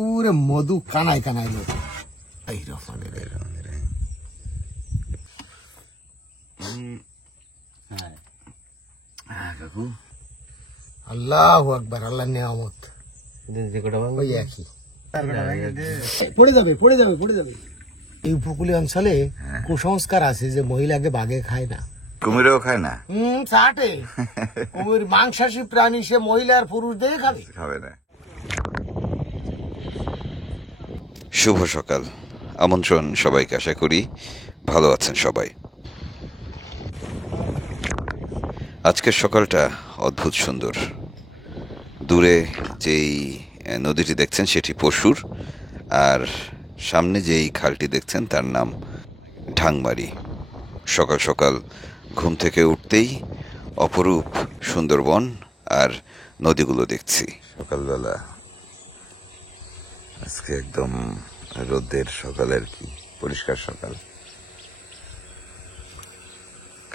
ওরে মধু কানায় কানায় লোক। এই রহমানের কাকু আল্লাহু আকবার, আল্লাহর নিয়ামত। ওই একই পড়ে যাবে পড়ে যাবে পড়ে যাবে। এই উপকূলীয় অঞ্চলে কুসংস্কার আছে যে মহিলাকে বাঘে খায় না, কুমিরেও খায় না। চাটে কুমির মাংসাশী প্রাণী, সে মহিলার পুরুষ দিয়ে খাবে খাবে না। শুভ সকাল, আমন্ত্রণ সবাইকে। আশা করি ভালো আছেন সবাই। আজকের সকালটা অদ্ভুত সুন্দর। দূরে যেই নদীটি দেখছেন সেটি পশুর, আর সামনে যেই খালটি দেখছেন তার নাম ঢাংমারি। সকাল সকাল ঘুম থেকে উঠতেই অপরূপ সুন্দরবন আর নদীগুলো দেখছি। সকালবেলা আজকে একদম রোদের সকাল আর কি, পরিষ্কার সকাল।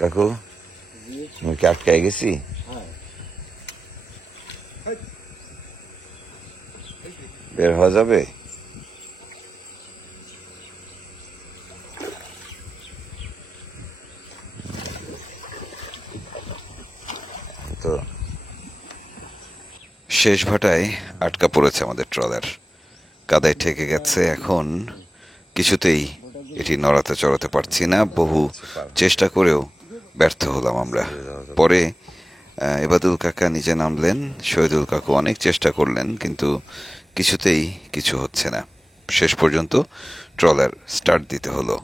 কাকু তুমি কি আটকায় গেছি? বের হওয়া যাবে? তো শেষ ভাটায় আটকা পড়েছে আমাদের ট্রলার, কাদায় ঠেকে গেছে। এখন কিছুতেই এটি নড়াতে চড়াতে পারছি না। বহু চেষ্টা করেও ব্যর্থ হলাম আমরা। পরে এবাদুল কাকা নিজে নামলেন, শহীদুল কাকু অনেক চেষ্টা করলেন, কিন্তু কিছুতেই কিছু হচ্ছে না। শেষ পর্যন্ত ট্রলার স্টার্ট দিতে হলো।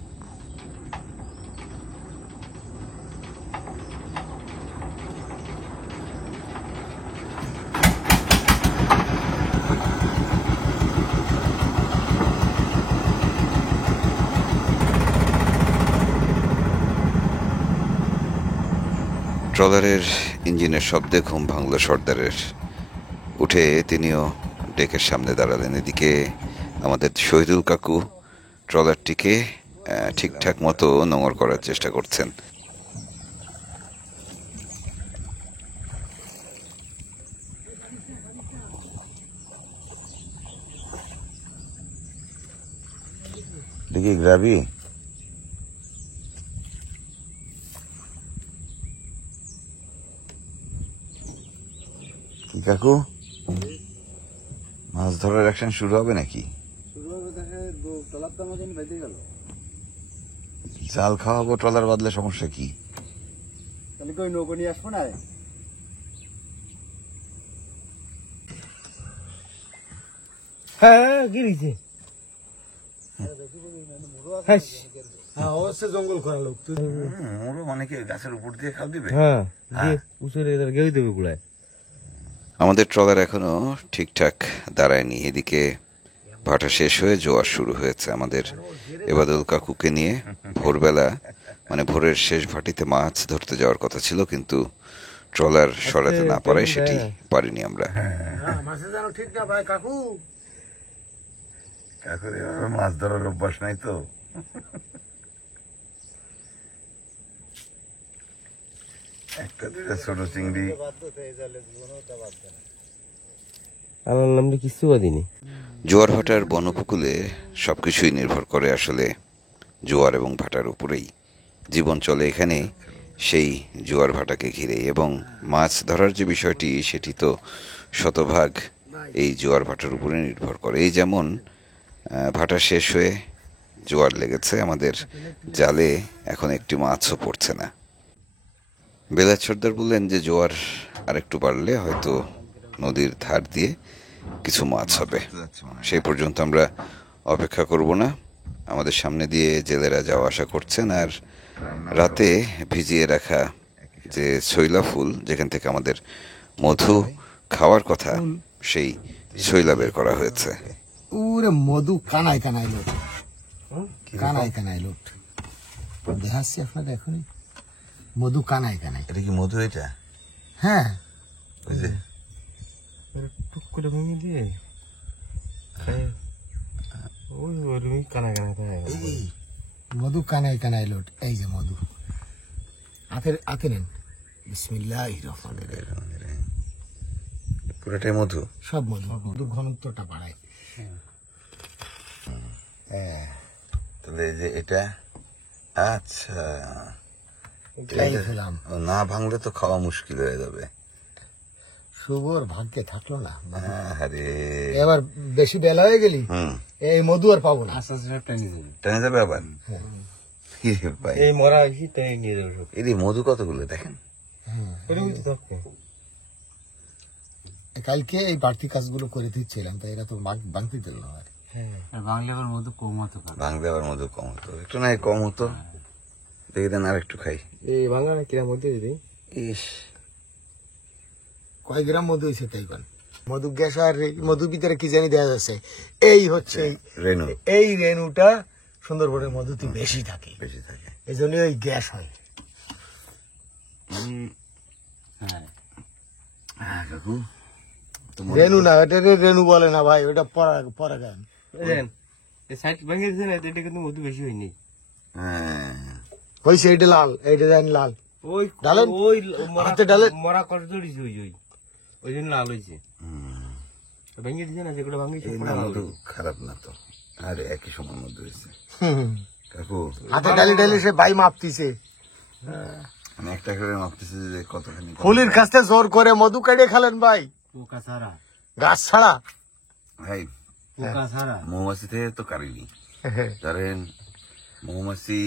ট্রলারের ইঞ্জিনের শব্দে ঘুম ভাঙল সর্দারের। উঠে তিনিও ডেকের সামনে দাঁড়ালেন। এদিকে আমাদের শহীদুল কাকু ট্রলারটিকে ঠিকঠাক মতো নোঙর করার চেষ্টা করছেন। দেখি গ্রাবি কি কাকু, মাছ ধরার অ্যাকশন শুরু হবে নাকি? জাল খাওয়াবো, ট্রলার বাদলে সমস্যা কি? নৌকো নিয়ে আসবো না। হ্যাঁ গিরিছে জঙ্গল করা লোক মোরো মানে কি গাছের উপর দিয়ে খাল দিবে? আমাদের ট্রলার এখনো ঠিকঠাক দাঁড়ায়নি। এদিকে ভাটা শেষ হয়ে জোয়ার শুরু হয়েছে। আমাদের এবাদুল কাকুকে নিয়ে ভোরবেলা, মানে ভোরের শেষ ভাটিতে মাছ ধরতে যাওয়ার কথা ছিল, কিন্তু ট্রলার সরাতে না পারায় সেটি পারিনি আমরা। ঠিক না ভাই কাকু, কাকুর এভাবে মাছ ধরার অভ্যাস নাই তো। একটা দুইটা ছোট চিংড়ি কিছু বাদিনি। জোয়ার ভাটার বনউপকূলে সবকিছুই নির্ভর করে আসলে জোয়ার এবং ভাটার উপরেই। জীবন চলে এখানে সেই জোয়ার ভাটাকে ঘিরে, এবং মাছ ধরার যে বিষয়টি সেটি তো শতভাগ এই জোয়ার ভাটার উপরে নির্ভর করে। এই যেমন ভাটা শেষ হয়ে জোয়ার লেগেছে, আমাদের জালে এখন একটি মাছও পড়ছে না। বেলায়েত সর্দার বললেন যে জোয়ার আরেকটু বাড়লে হয়তো নদীর ধার দিয়ে কিছু মাছ হবে। সেই পর্যন্ত আমরা অপেক্ষা করব না। আমাদের সামনে দিয়ে জেলেরা যাওয়া আসা করছেন, আর রাতে ভিজিয়ে রাখা যে শৈলা ফুল, যেখান থেকে আমাদের মধু খাওয়ার কথা, সেই শৈলা বের করা হয়েছে। ওরে মধু কানায় কানায় লোট, কানায় কানায় লোট দেখাচ্ছি আপনার এখনই। মধু কানায় কানায়। এটা কি মধু? এটা হ্যাঁ, ওই যে টুক করে ভেঙে দিয়ে ওই কানা কানা মধু কানায় কানায় লোট। এই যে মধু আতে নেন। বিসমিল্লাহির রহমানির রহিম। পুরোটাই মধু। সব মধু, মধু ঘনত্বটা বাড়ায়। তাহলে এই যে এটা, আচ্ছা এই খেলাম। ও, না ভাঙলে তো খাওয়া মুশকিল হয়ে যাবে। শুভর ভাগ্যে থাকলো না। আরে এবার বেশি বেলা হয়ে গেলি এই মধু আর পাবো না। টেনে যাবে আবার। ইরে ভাই, এই মরা হয়েছি তাই নিয়ে যাবো সব। এই মধু কতগুলো দেখেন। ওরকমই তো থাকবে। কালকে এই বাড়তি কাজগুলো করে দিচ্ছিলাম, তাই এরা তো ভাঙতে দিল না। আর ভাঙলে আবার মধু কম হতো, একটু না কম হতো। দেখি দেন আর একটু খাই। এই বাংলা কিরা মধ্যে দিদি ইস, কয় গ্রাম মধু হয়েছে তাই কোন মধু গ্যাস আর মধুর ভিতরে কি জানি দেওয়া যাচ্ছে। এই হচ্ছে রেনু, এই রেনুটা সুন্দরবনের মধুতে বেশি থাকে, বেশি থাকে। এই জন্য ওই গ্যাস হয়। কাকু রেনু না, এটা রেনু বলে না ভাই, ওটা পরাগায়ন। বুঝলেন, এই সাইড ভেঙে দিয়েছে না, এটা কিন্তু মধু বেশি হয়নি। হ্যাঁ, হয়েছে এইটা লাল, এইটা জানি লাল। ওই ডালেন? ওই হাতে ডালেন? মরা কষ্ট ধরেছে ওই জন্য লাল হয়েছে। ভেঙে দিয়েছে না, যেগুলো ভাঙিয়েছে এই না মধু খারাপ না তো, আর একই সময় মধু হয়েছে। কাকু হাতে ডালি ডালি সে ভাই মাপতিছে, মানে একটা করে মাপতেছে যে কতখানি। ফুলির কাছে জোর করে মধু কাটিয়ে খালেন ভাই, পোকা ছাড়া, গাছ ছাড়া। ভাই পোকা ছাড়া। মৌমাছি থেকে তো কারিনি, ধরেন মৌমাছি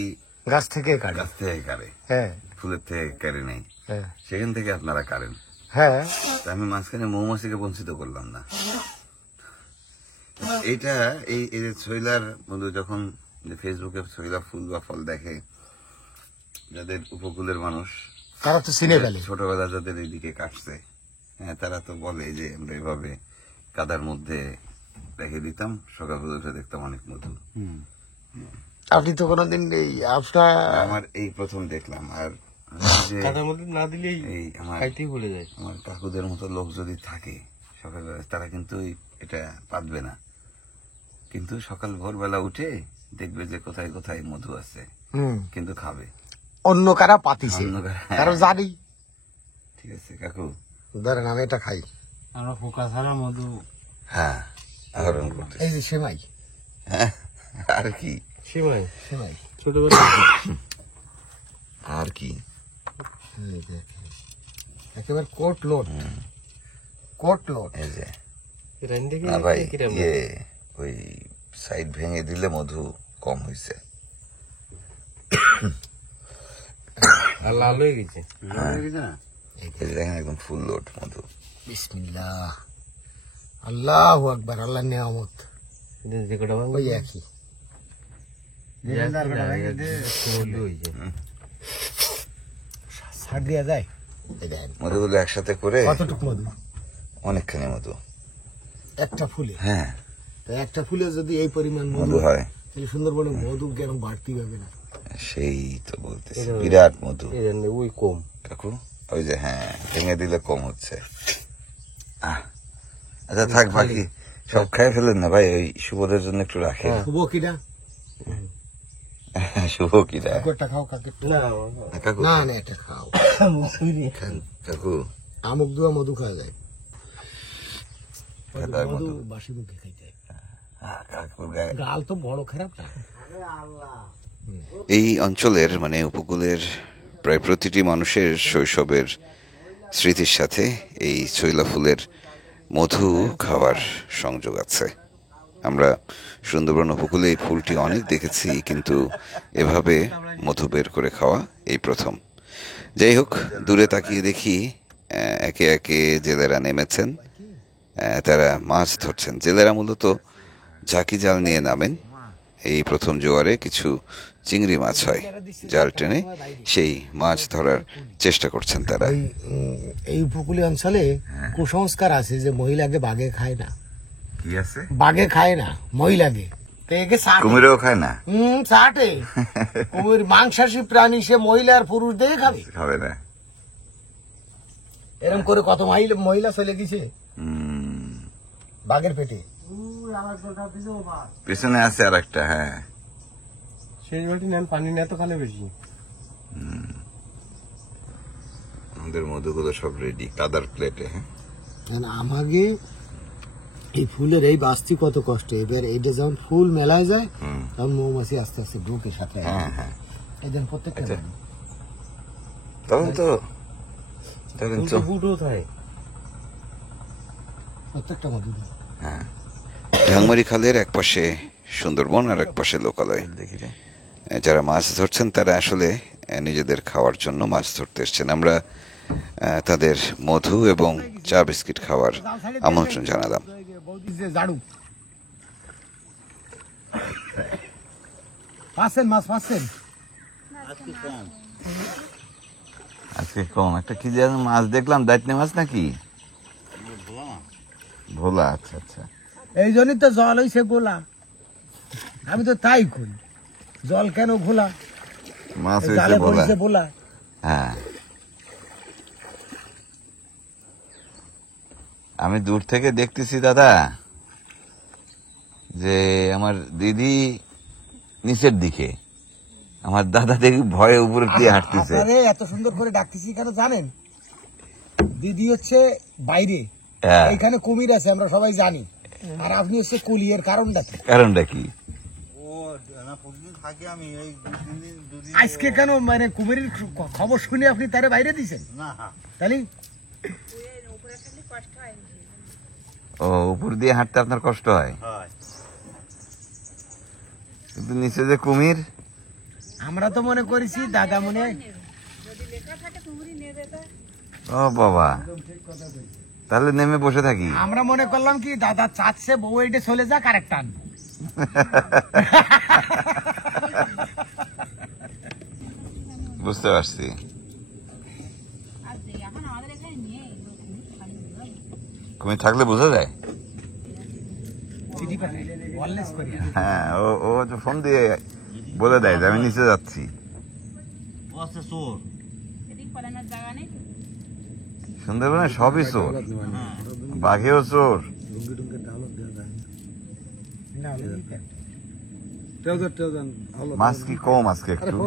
গাছ থেকে কাটে। গাছ থেকে কারে, হ্যাঁ ফুলের থেকে কারে নেই, হ্যাঁ সেখান থেকে আপনারা কারেন। হ্যাঁ। তা আমি মাঝখানে মৌমাছিকে বঞ্চিত করলাম না। এটা এই এই যে ছইলার মধু, যখন যে ফেসবুকে ছইলা ফুল বা ফল দেখে, যাদের উপকূলের মানুষ, তারা তো চিনে ফেলে। ছোটবেলা যাদের এইদিকে কাটছে, হ্যাঁ, তারা তো বলে যে আমরা এভাবে কাদার মধ্যে রেখে দিতাম, সকালবেলা উঠে দেখতাম অনেক মধু। আপনি তো কোনোদিন এই আপনার আমার এই প্রথম দেখলাম। আর যে কাদার মধ্যে না দিলেই এই আমার খাইতেই ভুলে যায়। আমার কাকুদের মতো লোক যদি থাকে সকালবেলা, তারা কিন্তু এটা পাতবে না, কিন্তু সকাল ভোরবেলা উঠে দেখবে যে কোথায় কোথায় মধু আছে, কিন্তু খাবে। অন্য কারা পাতিছে, অন্য কারা- কারো জানি। ঠিক আছে কাকু, ধরেন আমি এটা খাই, আমরা পোকা ছাড়া মধু। হ্যাঁ, আহরণ করতে। এই যে সেমাই, হ্যাঁ, আর কি, সীমাই সেমাই ছোটবেলা আর কি, এই দেখেন, একেবারে কোট লোট, কোট লোট। এই যে রান্না দেখে না ভাই, কিরম ইয়ে ওই সাইড ভেঙে দিলে মধু কম হয়েছে। আর লাল হয়ে গেছে। এই যে দেখেন একদম ফুল লোড মধু। বিসমিল্লাহ, আল্লাহু আকবার, আল্লাহর নিয়ামত। যে কটা ভাঙ ওই একই ছাড় দেওয়া যায়। এই দেখেন মধুগুলো একসাথে করে কতটুক মধু অনেকখানি মধু। একটা ফুলে, হ্যাঁ, তো একটা ফুলে যদি এই পরিমাণ মধু মধু হয়, তাহলে সুন্দরবনে মধু কেন বাড়তি হবে না? সেই তো বলতেছি, বিরাট মধু। ওই কম কাকু ওই যে, হ্যাঁ, ভেঙে দিলে কম হচ্ছে। আচ্ছা থাক, বাকি সব খাই ফেলেন না ভাই, ওই শুভদের জন্য একটু রাখেন। শুভ কিনা শুভ কিরা কাকুরটা খাও, কাকেরটা কাকু, না না, এটা খাও। খান কাকু, আমুক দুয়া মধু খাওয়া যায়, কাকার মধু মধু। বাসি মুখে খাইতে হয়। কাকুর গায়ে গাল তো বড় খারাপ না। এই অঞ্চলের মানে উপকূলের প্রায় প্রতিটি মানুষের শৈশবের স্মৃতির সাথে এই ছইলা ফুলের মধু খাওয়ার সংযোগ আছে। আমরা সুন্দরবন উপকূলে এই ফুলটি অনেক দেখেছি, কিন্তু এভাবে মধু বের করে খাওয়া এই প্রথম। যাই হোক, দূরে তাকিয়ে দেখি একে একে জেলেরা নেমেছেন, তারা মাছ ধরছেন। জেলেরা মূলত ঝাঁকি জাল নিয়ে নামেন। এই প্রথম জোয়ারে কিছু চিংড়ি মাছ হয়, জাল টেনে সেই মাছ ধরার চেষ্টা করছেন তারা। এই উপকূলীয় অঞ্চলে কুসংস্কার আছে যে মহিলাকে বাঘে খায় না, কি আছে, বাঘে খায় না মহিলাকে, তো একে চাটে। কুমিরেও খায় না, চাটে। কুমির মাংসাশী প্রাণী, সে মহিলা আর পুরুষ দিয়ে খাবে, খাবে না। এরকম করে কত মহিলা চলে গেছে বাঘের পেটে। পেছনে আছে আর একটা, হ্যাঁ, সেই বাটি নেন, পানি না তো খালে বেশি। আমাদের মধুগুলো সব রেডি কাদার প্লেটে। হ্যাঁ, আমাকে এই ফুলের এই বাস্তি কত কষ্ট। এবার এইটা যখন ফুল মেলায় যায় তখন মৌমাছি আস্তে আস্তে ঢুকে সাথে। এই জন্য প্রত্যেকটা তখন তো বুটো থাকে প্রত্যেকটা মধু। ঢাংমারি খালের এক পাশে সুন্দরবন আর এক পাশে লোকালয়। যারা মাছ ধরছেন তারা আসলে নিজেদের খাওয়ার জন্য মাছ ধরতে এসছেন। আমরা তাদের মধু এবং চা বিস্কিট খাওয়ার আমন্ত্রণ জানালাম। ঝাড়ু পাচ্ছেন, মাছ পাচ্ছেন? আজকে কম একটা কি যেন মাছ দেখলাম, দায়িত্ব মাছ নাকি? ভোলা। আচ্ছা আচ্ছা, এই জন্যই তো জল হইছে গোলা। আমি তো তাই করি, জল কেন ঘোলা? মাছ জালে হয়েছে ভোলা। পড়েছে বোলা। হ্যাঁ, আমি দূর থেকে দেখতেছি দাদা যে আমার দিদি নিচের দিকে, আমার দাদা দেখি ভয়ে উপরে দিয়ে হাঁটতেছে। আপনারে এত সুন্দর করে ডাকতেছি কেন জানেন? দিদি হচ্ছে বাইরে, হ্যাঁ। এখানে কুমির আছে আমরা সবাই জানি, আর আপনি হচ্ছে কুলি। এর কারণটা কি? কারণটা কি? আজকে কেন মানে কুমিরের খবর শুনে আপনি তারে বাইরে দিছেন? তাহলে ও, উপর দিয়ে হাঁটতে আপনার কষ্ট হয়, কিন্তু নিচে যে কুমির। আমরা তো মনে করেছি দাদা মনে ও বাবা, তাহলে নেমে বসে থাকি। আমরা মনে করলাম কি দাদা চাচ্ছে বউ এইটা চলে যাক আর একটা আনবো। বুঝতে পারছি। কুমির থাকলে বোঝা যায়। চিঠি পাঠাই, ওয়ারলেস করি। হ্যাঁ, ও তো ফোন দিয়ে বলে দেয় যে আমি নিচে যাচ্ছি। সুন্দরবনে সবই চোর, বাঘেও চোর। মাছ কি কম আজকে একটু?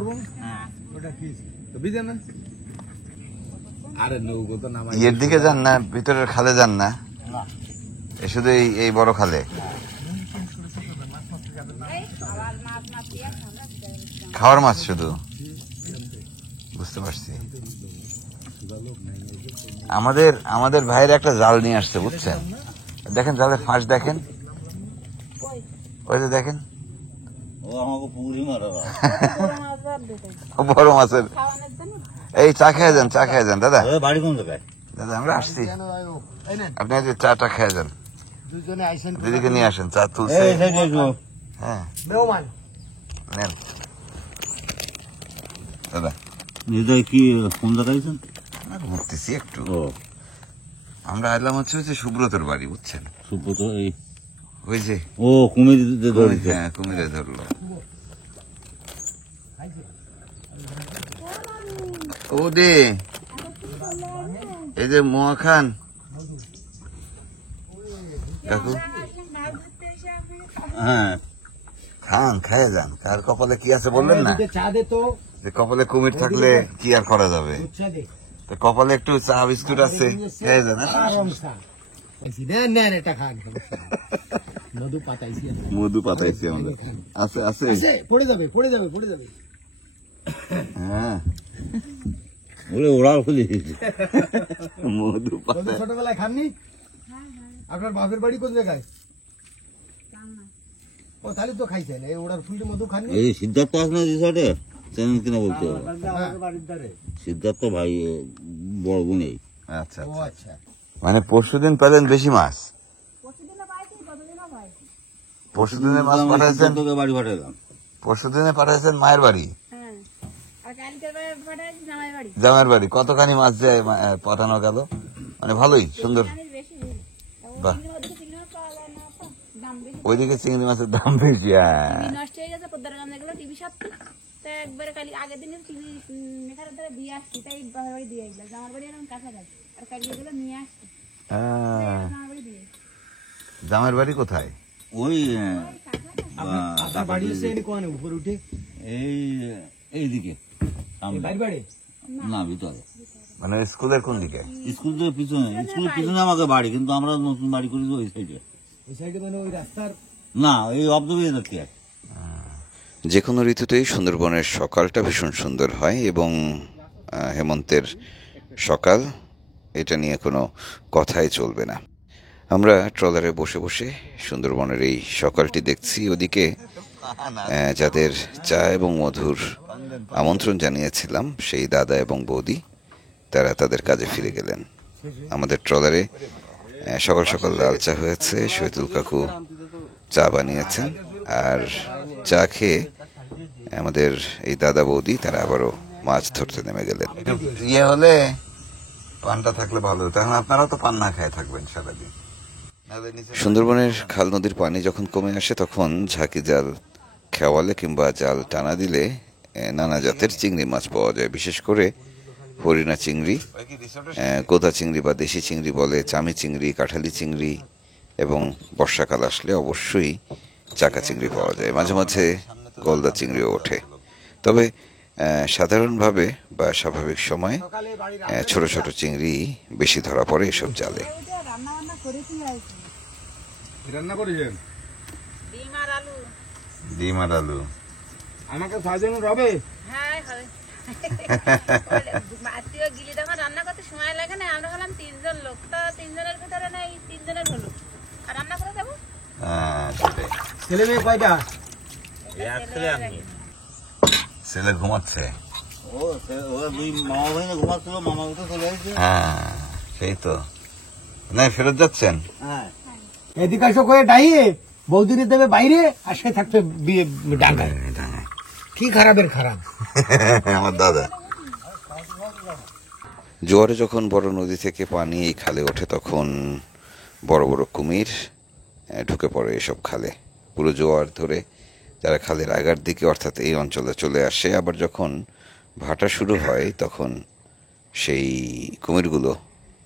ইয়ের দিকে যান না, ভিতরের খালে যান না, শুধু এই বড় খালে খাওয়ার মাছ শুধু। বুঝতে পারছি। আমাদের ভাইয়ের একটা জাল নিয়ে আসছে, বুঝছেন? দেখেন জালের ফাঁস, দেখেন ওই যে দেখেন বড় মাছের। এই চা খেয়ে যান, চা খেয়ে যান দাদা। বাড়ি কোন জায়গায়? দাদা আমরা আসছি, আপনি আজ চাটা খেয়ে যান, দুজনে আইসেন, দিদিকে নিয়ে আসেন, চা তুলছে। হ্যাঁ মেহমান নেন দাদা। হৃদয় কি কোন জায়গায়? ঘুরতেছি একটু। আমরা এলাম হচ্ছে সুব্রতর বাড়ি, বুঝছেন? সুব্রত এই ওই যে ও কুমির ধরেছে। হ্যাঁ, কুমিরে ধরলো। ও দে, এই যে মোয়া খান কাকু, হ্যাঁ খান, খাইয়ে যান। কার কপালে কি আছে বললেন না? চা দে তো, যে কপালে কুমির থাকলে কি আর করা যাবে। চা দে। তো কপালে একটু চা বিস্কুট আছে, খেয়ে যান। এটা খান, মধু পাতাইছি, মধু পাতাইছি আমাদের, আছে আছে। পড়ে যাবে, পড়ে যাবে, পড়ে যাবে। হ্যাঁ, ওরে ওরাও খুলি মধু পাতা। ছোটবেলায় খাননি? আপনার বাপের বাড়ি কোন জায়গায়? ও তাহলে তো খাইছেন, এই ওড়ার ফুলটি মধু খাননি? এই সিদ্ধার্থ আছে না রিসর্টে, চেনেন কিনা বলতে হবে। সিদ্ধার্থ ভাই বড় বোন। আচ্ছা ও আচ্ছা, আচ্ছা। মানে পরশুদিন পেলেন বেশি মাছ? পরশুদিনে মাছ পাঠাইছেন? বাড়ি পাঠালাম পরশুদিনে পাঠাইছেন মায়ের বাড়ি, জামাইয়ের বাড়ি। কতখানি মাছ যে পাঠানো গেল? মানে ভালোই, সুন্দর। বাহ, ওইদিকে চিংড়ি মাছের দাম বেশি। হ্যাঁ, নষ্ট হয়ে গেছে পদ্মার গান যেগুলো টিভি সাথে একবারে কালি আগের দিনে টিভি মেখার দ্বারা দিয়ে আসছি, তাই বাবার বাড়ি দিয়ে আসলাম। আমার বাড়ি এখন কাছাকাছি, আর কালি এগুলো নিয়ে আসছি আমার বাড়ি দিয়ে। জামাইয়ের বাড়ি কোথায়? ওই আপনার বাড়ি হচ্ছে কোন উপরে উঠে? এইদিকে বাড়ি না, ভিতরে। মানে স্কুলের কোন দিকে? স্কুল থেকে পিছনে, স্কুলের পিছনে আমাকে বাড়ি, কিন্তু আমরা নতুন বাড়ি করি ওই সাইডে। এই সাইডে মানে ওই রাস্তার না এই অবদমিয়ে দেখতে আছে। যে কোনো ঋতুতেই সুন্দরবনের সকালটা ভীষণ সুন্দর হয় এবং হেমন্তের সকাল এটা নিয়ে কোনো কথাই চলবে না। আমরা ট্রলারে বসে বসে সুন্দরবনের এই সকালটি দেখছি। ওদিকে যাদের চা এবং মধুর আমন্ত্রণ জানিয়েছিলাম সেই দাদা এবং বৌদি তারা তাদের কাজে ফিরে গেলেন। আমাদের ট্রলারে সকাল সকাল লাল চা হয়েছে, শহীদুল কাকু চা বানিয়েছেন, আর চা খেয়ে আমাদের এই দাদা বৌদি তারা আবারও মাছ ধরতে নেমে গেলেন। ইয়ে হলে পানটা থাকলে ভালো হতো। এখন আপনারা তো পান না খায় থাকবেন সারাদিন। সুন্দরবনের খাল নদীর পানি যখন কমে আসে তখন ঝাঁকি জাল খেওয়ালে কিংবা জাল টানা দিলে নানা জাতের চিংড়ি মাছ পাওয়া যায়। বিশেষ করে হরিণা চিংড়ি, গোদা চিংড়ি বা দেশি চিংড়ি বলে, চামি চিংড়ি, কাঁঠালি চিংড়ি, এবং বর্ষাকাল আসলে অবশ্যই চাকা চিংড়ি পাওয়া যায়। মাঝে মাঝে গলদা চিংড়িও ওঠে। তবে সাধারণভাবে বা স্বাভাবিক সময়ে ছোট ছোট চিংড়ি বেশি ধরা পড়ে এসব জালে। রান্না বান্না করেছি রান্না করেছেন ডিম আর আলু। ডিম আর আলু আমাকে সাজানো হবে। হ্যাঁ হবে। আত্মীয় গিলি যখন রান্না করতে সময় লাগে না, আমরা হলাম 3 জন লোক, তো 3 জনের ভিতরে না এই 3 জনের হলো আর রান্না করে দেবো। সেটাই। ছেলে মেয়ে কয়টা? ছেলে ঘুমাচ্ছে। ওরা দুই মামা ভাই না ঘুমাচ্ছিল, মামা উঠে চলে আসছে। হ্যাঁ সেই তো। না ফেরত যাচ্ছেন? হ্যাঁ এদিকে আসো করে ডাইয়ে বৌদিনে দেবে বাইরে আর সে থাকবে ডাঙ্গায়। কি খারাপের খারাপ। আমার দাদা। জোয়ারে যখন বড় নদী থেকে পানি এই খালে ওঠে তখন বড় বড় কুমির ঢুকে পড়ে এসব খালে। পুরো জোয়ার ধরে যারা খালের আগার দিকে অর্থাৎ এই অঞ্চলে চলে আসে, আবার যখন ভাটা শুরু হয় তখন সেই কুমিরগুলো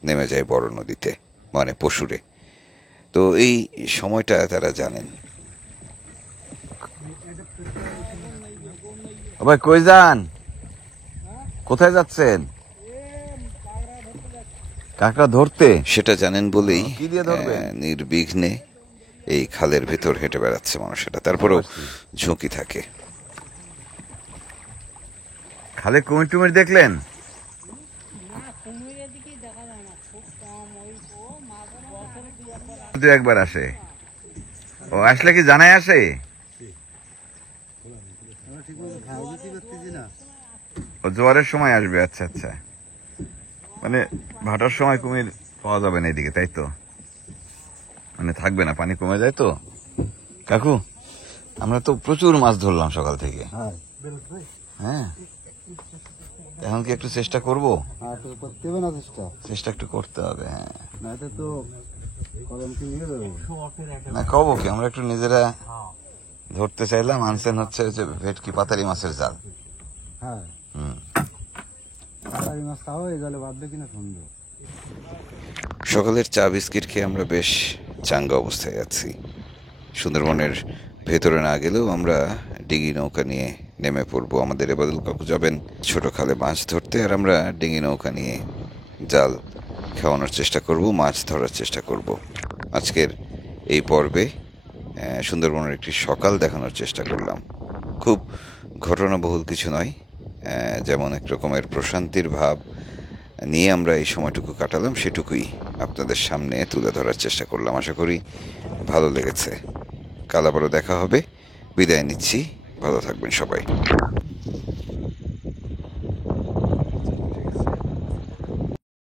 নেমে যায় বড় নদীতে, মানে পশুরে। তো এই সময়টা তারা জানেন। ভাই কই যান? কোথায় যাচ্ছেন? কাঁকড়া ধরতে? সেটা জানেন বলেই কি দিয়ে ধরবেন? নির্বিঘ্নে এই খালের ভেতর হেঁটে বেড়াচ্ছে মানুষেরা। তারপরেও ঝুঁকি থাকে। খালে কুমির টুমির দেখলেন? দু একবার আসে। ও আসলে কি জানাই আসে? ও জোয়ারের সময় আসবে। আচ্ছা আচ্ছা, মানে ভাটার সময় কুমির পাওয়া যাবে না এদিকে, তাই তো? মানে থাকবে না, পানি কমে যায় তো। কাকু আমরা তো প্রচুর মাছ ধরলাম সকাল থেকে। হ্যাঁ এখন কি একটু চেষ্টা করবো? করতে হবে না চেষ্টা একটু করতে হবে। হ্যাঁ না তো না কব কি, আমরা একটু নিজেরা ধরতে চাইলাম। আনছেন হচ্ছে যে ভেটকি পাতারি মাছের জাল। হ্যাঁ হুম মাছ তাও এই জলে বাঁধবে কিনা সুন্দর। সকালের চা বিস্কিট খেয়ে আমরা বেশ চাঙ্গা অবস্থায় আছি। সুন্দরবনের ভেতরে না গেলেও আমরা ডিঙি নৌকা নিয়ে নেমে পড়বো। আমাদের এবাদুল কাকু যাবেন ছোট খালে মাছ ধরতে, আর আমরা ডিঙি নৌকা নিয়ে জাল খাওয়ানোর চেষ্টা করব, মাছ ধরার চেষ্টা করব। আজকের এই পর্বে সুন্দরবনের একটি সকাল দেখানোর চেষ্টা করলাম। খুব ঘটনাবহুল কিছু নয়, যেমন এক রকমের প্রশান্তির ভাব নিয়ে আমরা এই সময়টুকু কাটালাম সেটুকুই আপনাদের সামনে তুলে ধরার চেষ্টা করলাম। আশা করি ভালো লেগেছে। কাল আবারও দেখা হবে। বিদায় নিচ্ছি, ভালো থাকবেন সবাই।